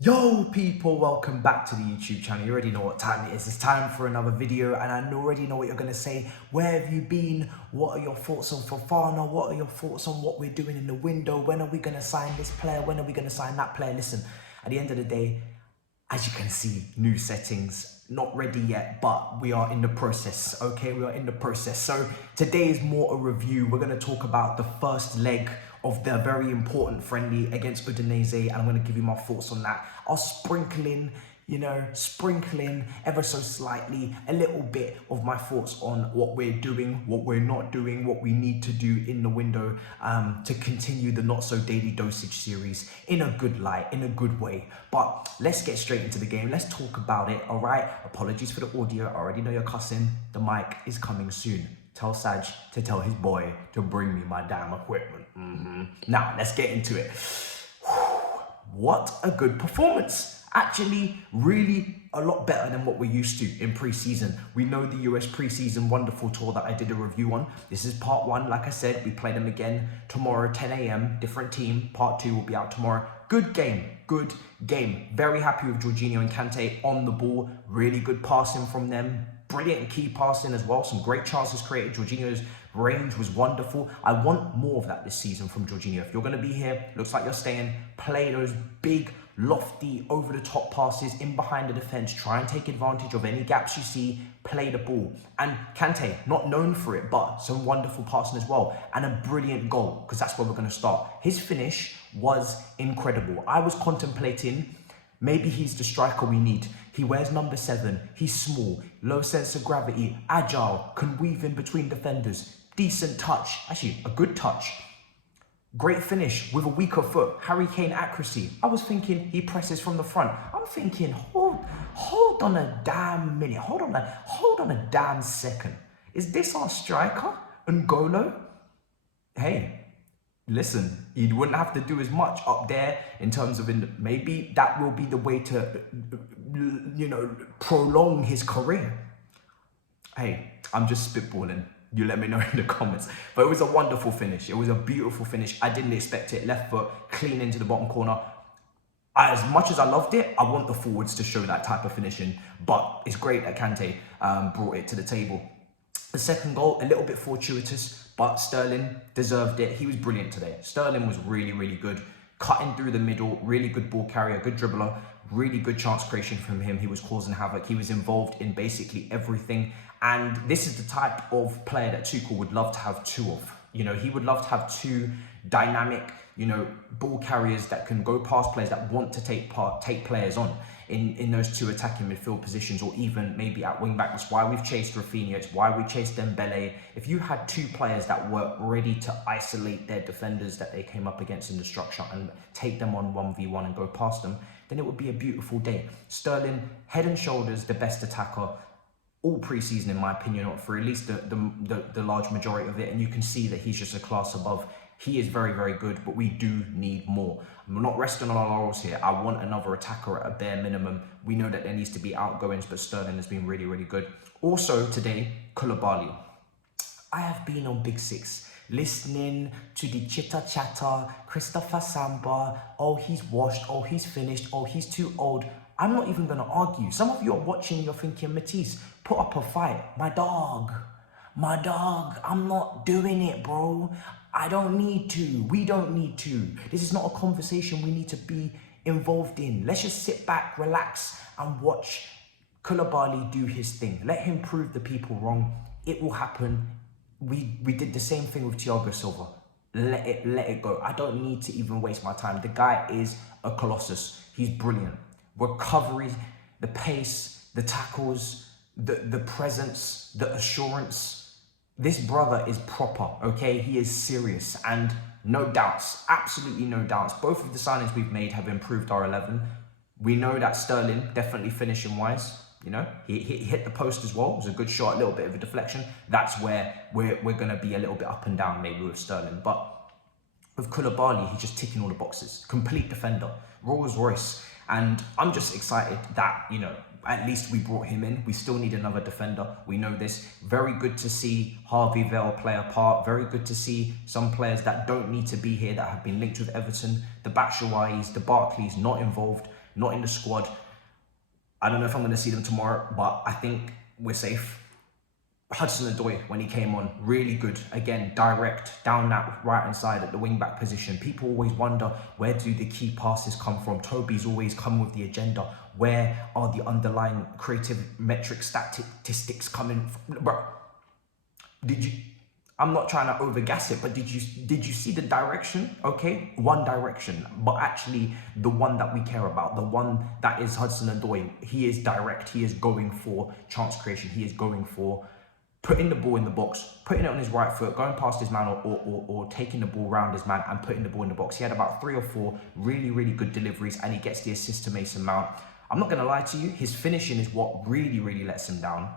Yo people, welcome back to the YouTube channel. You already know what time it is. It's time for another video and I already know what you're going to say. Where have you been? What are your thoughts on Fofana? What are your thoughts on what we're doing in the window? When are we going to sign this player? When are we going to sign that player? Listen, at the end of the day, as you can see, new settings, not ready yet, but we are in the process, okay? We are in the process. So today is more a review. We're going to talk about the first leg of the very important friendly against Udinese, and I'm going to give you my thoughts on that. I'll sprinkle in ever so slightly a little bit of my thoughts on what we're doing, what we're not doing, what we need to do in the window to continue the Not So Daily Dosage series in a good light, in a good way. But let's get straight into the game. Let's talk about it, all right? Apologies for the audio. I already know you're cussing. The mic is coming soon. Tell Saj to tell his boy to bring me my damn equipment. Now, let's get into it. What a good performance. Actually, really a lot better than what we're used to in pre-season. We know the US pre-season wonderful tour that I did a review on. This is part one. Like I said, we play them again tomorrow, 10 a.m. Different team. Part two will be out tomorrow. Good game. Good game. Very happy with Jorginho and Kante on the ball. Really good passing from them. Brilliant key passing as well. Some great chances created. Jorginho's range was wonderful. I want more of that this season from Jorginho. If you're going to be here, looks like you're staying, play those big, lofty, over-the-top passes in behind the defense. Try and take advantage of any gaps you see. Play the ball. And Kante, not known for it, but some wonderful passing as well. And a brilliant goal, because that's where we're going to start. His finish was incredible. I was contemplating maybe he's the striker we need. He wears number 7. He's small, low sense of gravity, agile, can weave in between defenders. Decent touch, actually a good touch. Great finish with a weaker foot. Harry Kane accuracy. I was thinking he presses from the front. I'm thinking, hold on a damn minute. Hold on a damn second. Is this our striker, N'Golo? Hey, listen, he wouldn't have to do as much up there in terms of, maybe that will be the way to, prolong his career. Hey, I'm just spitballing. You let me know in the comments. But it was a wonderful finish. It was a beautiful finish. I didn't expect it. Left foot, clean into the bottom corner. As much as I loved it, I want the forwards to show that type of finishing. But it's great that Kante brought it to the table. The second goal, a little bit fortuitous, but Sterling deserved it. He was brilliant today. Sterling was really, really good. Cutting through the middle, really good ball carrier, good dribbler, really good chance creation from him. He was causing havoc. He was involved in basically everything. And this is the type of player that Tuchel would love to have two of. He would love to have two dynamic, ball carriers that can go past players, that want to take players on in those two attacking midfield positions, or even maybe at wing back. That's why we've chased Rafinha. It's why we chased Dembele. If you had two players that were ready to isolate their defenders that they came up against in the structure and take them on 1v1 and go past them, then it would be a beautiful day. Sterling, head and shoulders the best attacker all pre-season, in my opinion, or for at least the large majority of it. And you can see that he's just a class above. He is very, very good, but we do need more. We're not resting on our laurels here. I want another attacker at a bare minimum. We know that there needs to be outgoings, but Sterling has been really, really good. Also today, Koulibaly. I have been on Big Six, listening to the chitter chatter, Christopher Samba, oh, he's washed, oh, he's finished, oh, he's too old. I'm not even going to argue. Some of you are watching, you're thinking, Matisse, put up a fight. My dog, I'm not doing it, bro. I don't need to. We don't need to. This is not a conversation we need to be involved in. Let's just sit back, relax, and watch Koulibaly do his thing. Let him prove the people wrong. It will happen. We did the same thing with Thiago Silva. Let it go. I don't need to even waste my time. The guy is a colossus. He's brilliant. Recovery, the pace, the tackles, the presence, the assurance. This brother is proper, okay? He is serious, and no doubts, absolutely no doubts. Both of the signings we've made have improved our 11. We know that Sterling, definitely finishing wise, he hit the post as well. It was a good shot, a little bit of a deflection. That's where we're going to be a little bit up and down maybe with Sterling. But with Koulibaly, he's just ticking all the boxes. Complete defender, Rolls Royce. And I'm just excited that, at least we brought him in. We still need another defender. We know this. Very good to see Harvey Vale play a part. Very good to see some players that don't need to be here, that have been linked with Everton. The Batshuayis, the Barkleys not involved. not in the squad. I don't know if I'm going to see them tomorrow, but I think we're safe. Hudson-Odoi, when he came on, really good. Again, direct, down that right-hand side at the wing-back position. People always wonder, where do the key passes come from? Toby's always come with the agenda. Where are the underlying creative metric statistics coming from? Bro, I'm not trying to overgas it, but did you see the direction? Okay, one direction, but actually the one that we care about, the one that is Hudson-Odoi, he is direct. He is going for chance creation. He is going for putting the ball in the box, putting it on his right foot, going past his man, or taking the ball round his man and putting the ball in the box. He had about 3 or 4 really, really good deliveries, and he gets the assist to Mason Mount. I'm not going to lie to you, his finishing is what really, really lets him down.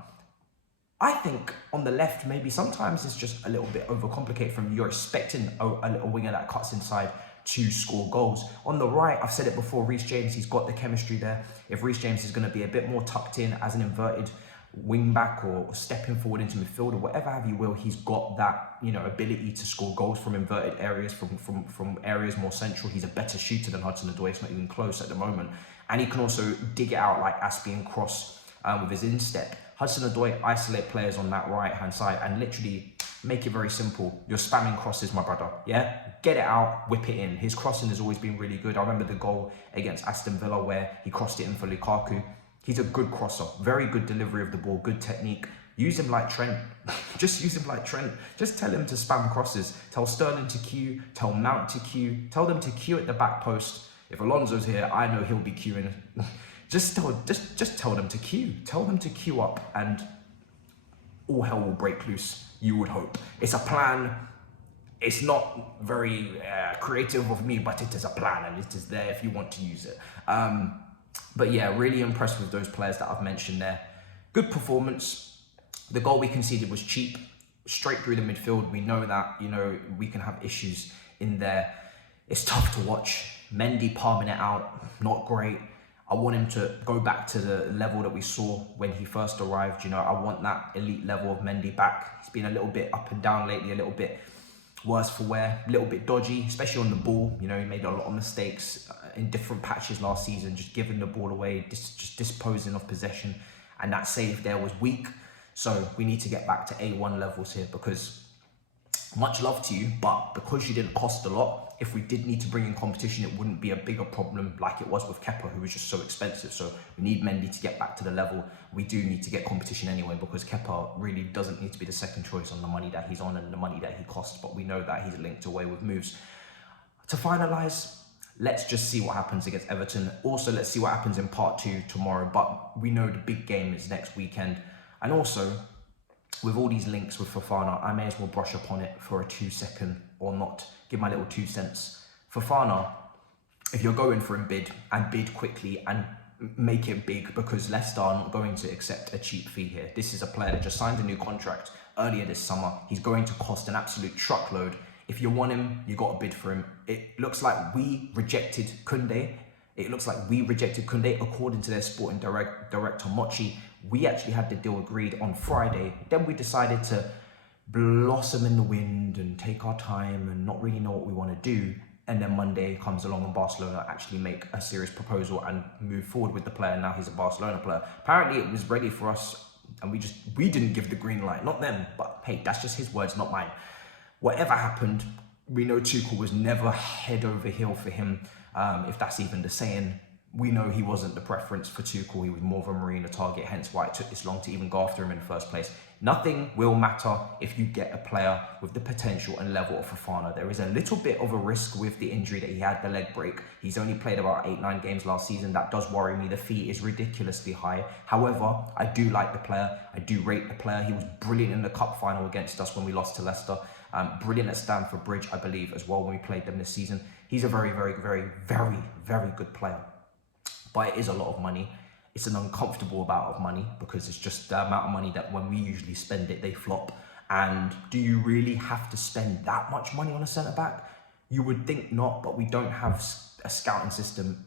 I think on the left, maybe sometimes it's just a little bit overcomplicated from you're expecting a little winger that cuts inside to score goals. On the right, I've said it before, Reece James, he's got the chemistry there. If Reece James is going to be a bit more tucked in as an inverted wing back or stepping forward into midfield or whatever have you will, he's got that, you know, ability to score goals from inverted areas, from areas more central. He's a better shooter than Hudson-Odoi. It's not even close at the moment. And he can also dig it out like Aspie and Cross with his instep. Hudson-Odoi isolate players on that right hand side and literally make it very simple. You're spamming crosses, my brother. Yeah, get it out, whip it in. His crossing has always been really good. I remember the goal against Aston Villa where he crossed it in for Lukaku. He's a good crosser, very good delivery of the ball, good technique. Use him like Trent. Just use him like Trent. Just tell him to spam crosses. Tell Sterling to queue, tell Mount to queue, tell them to queue at the back post. If Alonso's here, I know he'll be queuing. Just tell them to queue. Tell them to queue up and all hell will break loose, you would hope. It's a plan. It's not very creative of me, but it is a plan and it is there if you want to use it. But yeah, really impressed with those players that I've mentioned there. Good performance. The goal we conceded was cheap, straight through the midfield. We know that, you know, we can have issues in there. It's tough to watch. Mendy palming it out, not great. I want him to go back to the level that we saw when he first arrived. You know, I want that elite level of Mendy back. He's been a little bit up and down lately, a little bit worse for wear, a little bit dodgy, especially on the ball. You know, he made a lot of mistakes in different patches last season, just giving the ball away, just disposing of possession. And that save there was weak. So we need to get back to A1 levels here, because much love to you, but because you didn't cost a lot, if we did need to bring in competition, it wouldn't be a bigger problem like it was with Kepa, who was just so expensive. So we need Mendy to get back to the level. We do need to get competition anyway, because Kepa really doesn't need to be the second choice on the money that he's on and the money that he costs, but we know that he's linked away with moves. To finalise, let's just see what happens against Everton. Also, let's see what happens in part 2 tomorrow, but we know the big game is next weekend. And also, with all these links with Fofana, I may as well brush up on it for a 2-second or not. Give my little 2 cents. Fofana, if you're going for a bid and bid quickly and make it big, because Leicester are not going to accept a cheap fee here. This is a player that just signed a new contract earlier this summer. He's going to cost an absolute truckload. If you want him, you got to bid for him. It looks like we rejected Koundé. According to their sporting director Mochi. We actually had the deal agreed on Friday. Then we decided to blossom in the wind and take our time and not really know what we want to do. And then Monday comes along and Barcelona actually make a serious proposal and move forward with the player. Now he's a Barcelona player. Apparently it was ready for us and we didn't give the green light, not them. But hey, that's just his words, not mine. Whatever happened, we know Tuchel was never head over heel for him, if that's even the saying. We know he wasn't the preference for Tuchel. He was more of a Marina target, hence why it took this long to even go after him in the first place. Nothing will matter if you get a player with the potential and level of Fofana. There is a little bit of a risk with the injury that he had, the leg break. He's only played about 8-9 games last season. That does worry me. The fee is ridiculously high. However, I do like the player. I do rate the player. He was brilliant in the cup final against us when we lost to Leicester. Brilliant at Stamford Bridge, I believe, as well, when we played them this season. He's a very, very, very, very, very good player. But it is a lot of money. It's an uncomfortable amount of money, because it's just the amount of money that when we usually spend it, they flop. And do you really have to spend that much money on a centre-back? You would think not, but we don't have a scouting system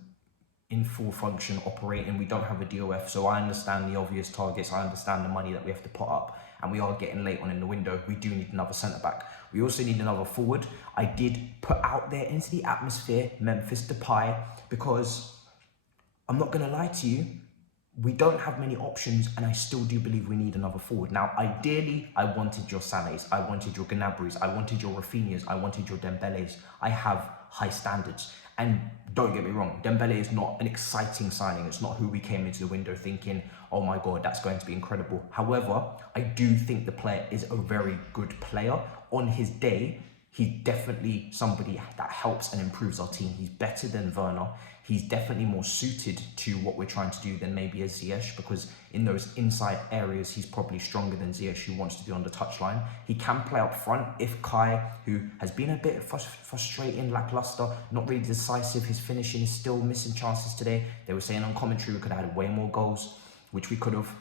in full function operating. We don't have a DOF, so I understand the obvious targets. I understand the money that we have to put up, and we are getting late on in the window. We do need another centre-back. We also need another forward. I did put out there into the atmosphere Memphis Depay, because I'm not going to lie to you. We don't have many options, and I still do believe we need another forward. Now, ideally, I wanted your Sané's, I wanted your Gnabry's, I wanted your Rafinha's, I wanted your Dembele's. I have high standards. And don't get me wrong, Dembele is not an exciting signing. It's not who we came into the window thinking, oh my God, that's going to be incredible. However, I do think the player is a very good player. On his day, he's definitely somebody that helps and improves our team. He's better than Werner. He's definitely more suited to what we're trying to do than maybe a Ziyech, because in those inside areas, he's probably stronger than Ziyech, who wants to be on the touchline. He can play up front if Kai, who has been a bit frustrating, lackluster, not really decisive, his finishing is still missing chances today. They were saying on commentary we could have had way more goals, which we could have.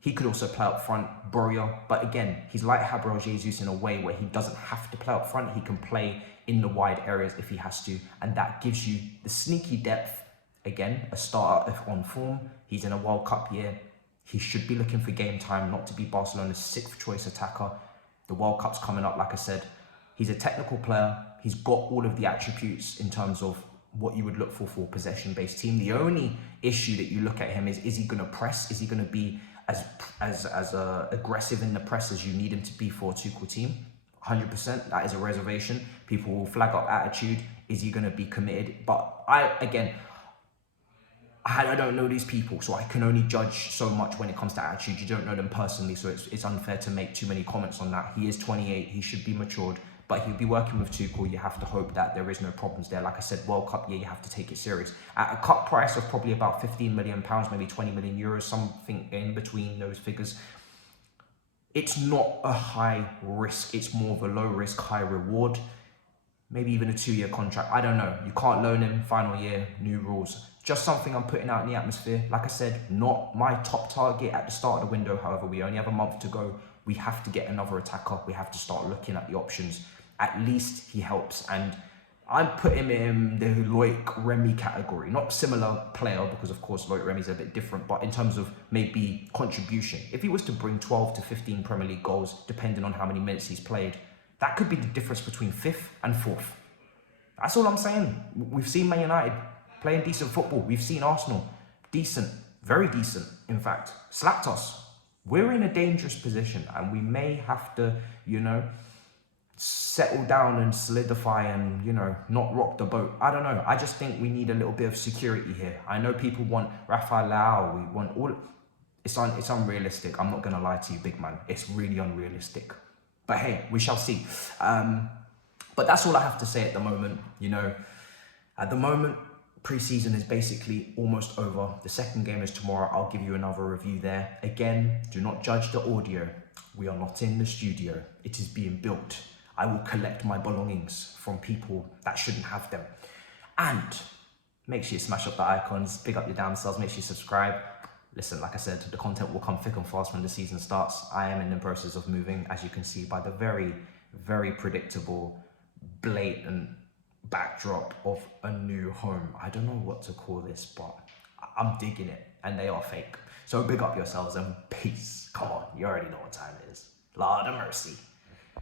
He could also play up front, Borja, but again, he's like Gabriel Jesus in a way where he doesn't have to play up front. He can play in the wide areas if he has to, and that gives you the sneaky depth. Again, a starter on form. He's in a World Cup year. He should be looking for game time, not to be Barcelona's 6th choice attacker. The World Cup's coming up, like I said. He's a technical player. He's got all of the attributes in terms of what you would look for a possession-based team. The only issue that you look at him is he going to press? Is he going to be as aggressive in the press as you need him to be for a Tuchel team? 100%, that is a reservation. People will flag up attitude. Is he going to be committed? But I don't know these people, so I can only judge so much when it comes to attitude. You don't know them personally, so it's unfair to make too many comments on that. He is 28, he should be matured, but he'll be working with Tuchel. You have to hope that there is no problems there. Like I said, World Cup year, you have to take it serious. At a cut price of probably about £15 million, maybe 20 million euros, something in between those figures, it's not a high risk. It's more of a low risk, high reward. Maybe even a 2-year contract. I don't know. You can't loan him, final year, new rules. Just something I'm putting out in the atmosphere. Like I said, not my top target at the start of the window. However, we only have a month to go. We have to get another attacker. We have to start looking at the options. At least he helps. And I'm putting him in the Loic Remy category. Not similar player, because of course Loic Remy's a bit different, but in terms of maybe contribution. If he was to bring 12 to 15 Premier League goals, depending on how many minutes he's played, that could be the difference between 5th and 4th. That's all I'm saying. We've seen Man United playing decent football. We've seen Arsenal decent, very decent, in fact, slapped us. We're in a dangerous position, and we may have to, settle down and solidify and, not rock the boat. I don't know. I just think we need a little bit of security here. I know people want Rafael Leao. We want all. It's unrealistic. I'm not going to lie to you, big man. It's really unrealistic. But hey, we shall see. But that's all I have to say at the moment. At the moment, pre-season is basically almost over. The second game is tomorrow. I'll give you another review there. Again, do not judge the audio. We are not in the studio. It is being built. I will collect my belongings from people that shouldn't have them. And make sure you smash up the icons, pick up your damn selves, make sure you subscribe. Listen, like I said, the content will come thick and fast when the season starts. I am in the process of moving, as you can see by the very, very predictable, blatant backdrop of a new home. I don't know what to call this, but I'm digging it, and they are fake. So big up yourselves and peace. Come on, you already know what time it is. Lord of mercy.